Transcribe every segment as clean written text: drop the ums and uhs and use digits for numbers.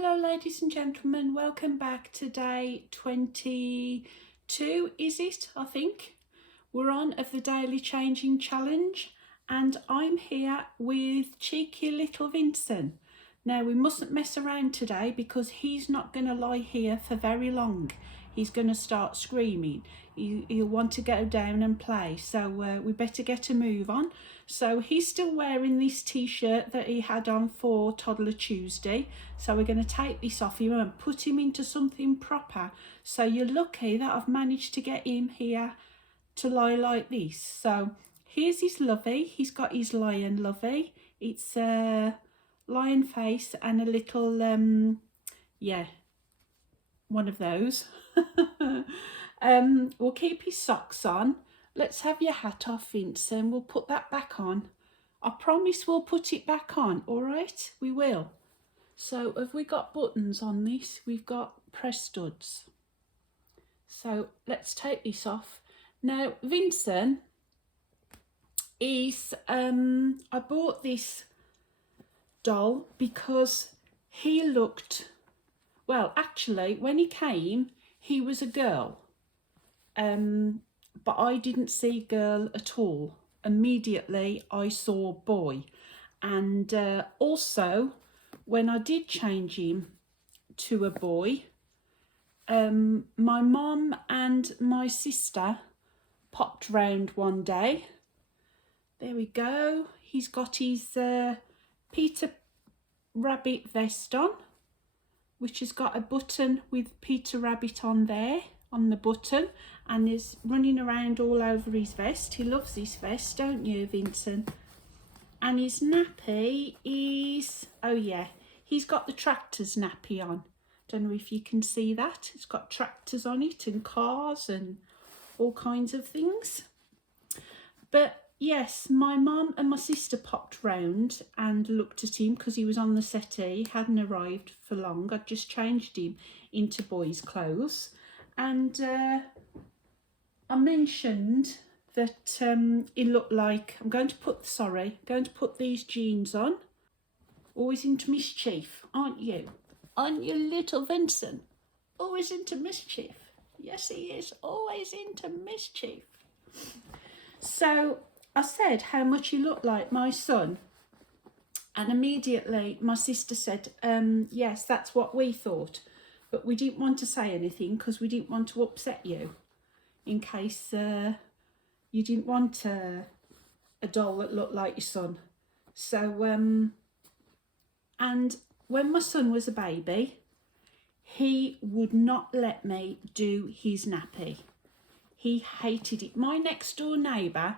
Hello ladies and gentlemen, welcome back to day 22, is it? I think we're on of the daily changing challenge, and I'm here with cheeky little Vincent. Now we mustn't mess around today because he's not going to lie here for very long. He's going to start screaming. He'll want to go down and play, so we better get a move on. So he's still wearing this t-shirt that he had on for Toddler Tuesday, so we're going to take this off him and put him into something proper. So you're lucky that I've managed to get him here to lie like this. So here's his lovey. He's got his lion lovey. It's a lion face and a little one of those. We'll keep his socks on. Let's have your hat off, Vincent. We'll put that back on. I promise we'll put it back on, all right? We will. So have we got buttons on this? We've got press studs. So let's take this off. Now, Vincent is, I bought this doll because he looked, well, actually, when he came, he was a girl. But I didn't see girl at all. Immediately I saw boy. And also when I did change him to a boy, my mum and my sister popped round one day. There we go. He's got his Peter Rabbit vest on, which has got a button with Peter Rabbit on there, on the button, and is running around all over his vest. He loves his vest, don't you, Vincent? And his nappy is, oh yeah, he's got the tractor's nappy on. Don't know if you can see that. It's got tractors on it and cars and all kinds of things. But yes, my mum and my sister popped round and looked at him because he was on the settee. He hadn't arrived for long. I'd just changed him into boys' clothes. And I mentioned that he looked like, I'm going to put these jeans on. Always into mischief, aren't you? Aren't you, little Vincent? Always into mischief. Yes, he is, always into mischief. So I said how much he looked like my son. And immediately my sister said, yes, that's what we thought. But we didn't want to say anything because we didn't want to upset you, in case you didn't want a doll that looked like your son. So, and when my son was a baby, he would not let me do his nappy. He hated it. My next door neighbour,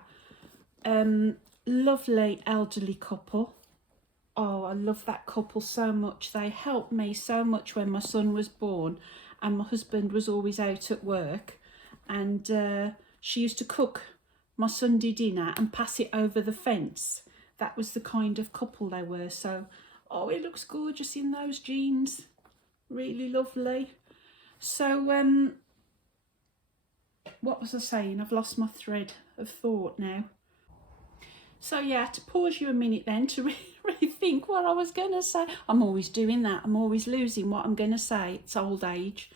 lovely elderly couple. Oh, I love that couple so much. They helped me so much when my son was born and my husband was always out at work. And she used to cook my Sunday dinner and pass it over the fence. That was the kind of couple they were. So, oh, he looks gorgeous in those jeans. Really lovely. So, what was I saying? I've lost my thread of thought now. So yeah, to pause you a minute then to rethink what I was going to say. I'm always doing that. I'm always losing what I'm going to say. It's old age.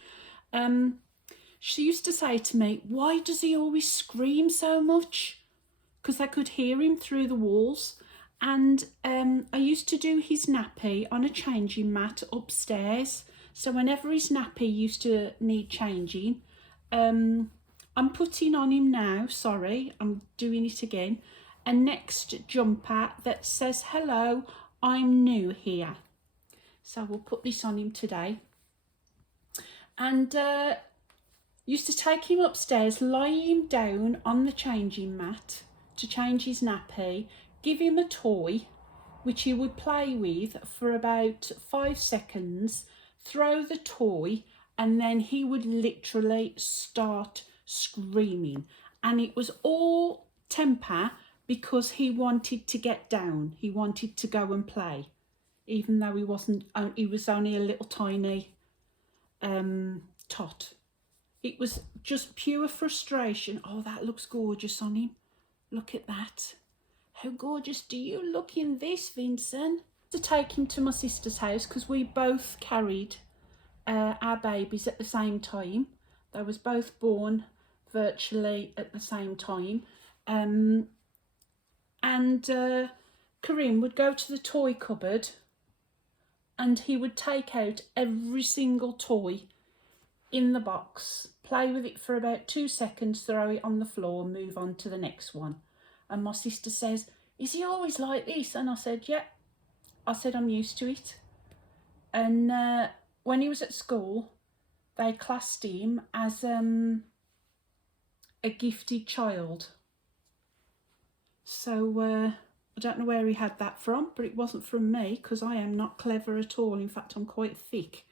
She used to say to me, why does he always scream so much? Because I could hear him through the walls. And I used to do his nappy on a changing mat upstairs. So whenever his nappy used to need changing, I'm putting on him now, sorry, I'm doing it again, a next jumper that says, hello, I'm new here. So we'll put this on him today. And used to take him upstairs, lie him down on the changing mat to change his nappy, give him a toy, which he would play with for about 5 seconds, throw the toy, and then he would literally start screaming. And it was all temper because he wanted to get down. He wanted to go and play, even though he was only a little tiny tot. It was just pure frustration. Oh, that looks gorgeous on him. Look at that. How gorgeous do you look in this, Vincent? to take him to my sister's house because we both carried our babies at the same time. They was both born virtually at the same time. And Karim would go to the toy cupboard and he would take out every single toy in the box, play with it for about 2 seconds, throw it on the floor and move on to the next one. And my sister says, "Is he always like this?" And I said, "Yeah." I said, "I'm used to it." And when he was at school, they classed him as a gifted child. So I don't know where he had that from, but it wasn't from me because I am not clever at all. In fact, I'm quite thick.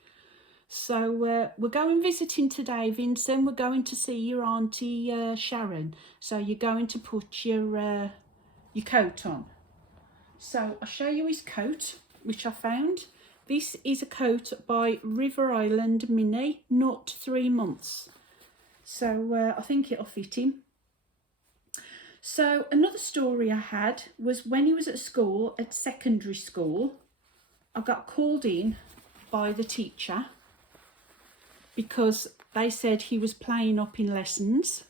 So we're going visiting today, Vincent. We're going to see your auntie Sharon. So you're going to put your coat on. So I'll show you his coat, which I found. This is a coat by River Island Mini, 0 to 3 months. So I think it'll fit him. So another story I had was when he was at school, at secondary school, I got called in by the teacher because they said he was playing up in lessons.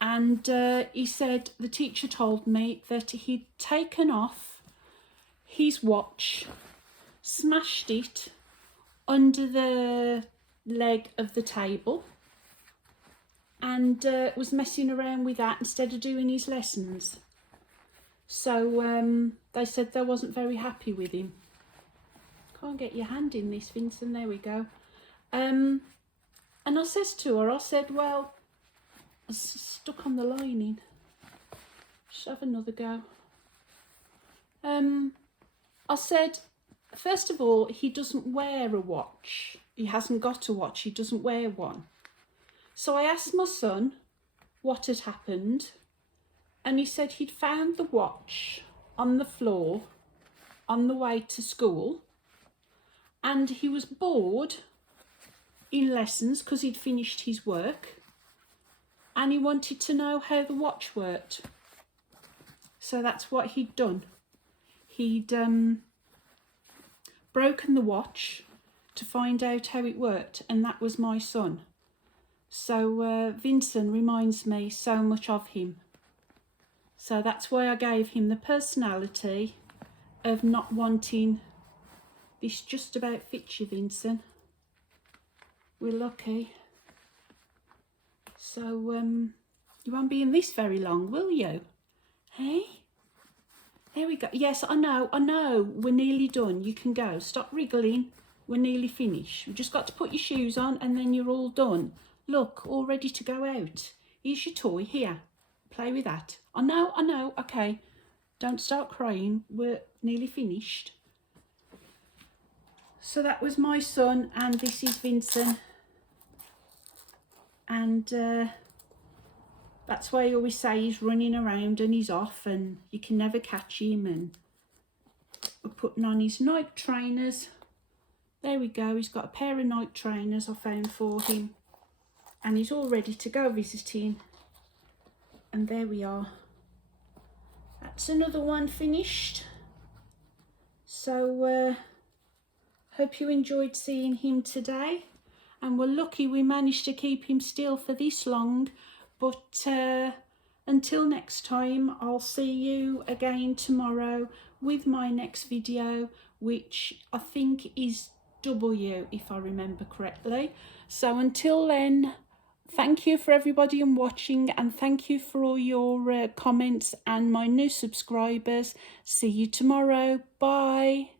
And he said, the teacher told me that he'd taken off his watch, smashed it under the leg of the table, and was messing around with that instead of doing his lessons. So they said they wasn't very happy with him. Can't get your hand in this, Vincent. There we go. And I says to her, I said, well, it's stuck on the lining. Just have another go. I said, first of all, he doesn't wear a watch. He hasn't got a watch. He doesn't wear one. So I asked my son what had happened, and he said he'd found the watch on the floor on the way to school, and he was bored in lessons because he'd finished his work, and he wanted to know how the watch worked. So that's what he'd done. He'd broken the watch to find out how it worked, and that was my son. So Vincent reminds me so much of him. So that's why I gave him the personality of not wanting. This just about fits you, Vincent. We're lucky. So you won't be in this very long, will you? Hey? There we go. Yes, I know. We're nearly done. You can go. Stop wriggling. We're nearly finished. We've just got to put your shoes on and then you're all done. Look, all ready to go out. Here's your toy. Here. Play with that. I know. Okay. Don't start crying. We're nearly finished. So that was my son, and this is Vincent. And that's why I always say he's running around and he's off and you can never catch him. And we're putting on his night trainers. There we go. He's got a pair of night trainers I found for him. And he's all ready to go visiting. And there we are. That's another one finished. So hope you enjoyed seeing him today. And we're lucky we managed to keep him still for this long. But until next time, I'll see you again tomorrow with my next video, which I think is W, if I remember correctly. So until then, thank you for everybody and watching, and thank you for all your comments and my new subscribers. See you tomorrow. Bye.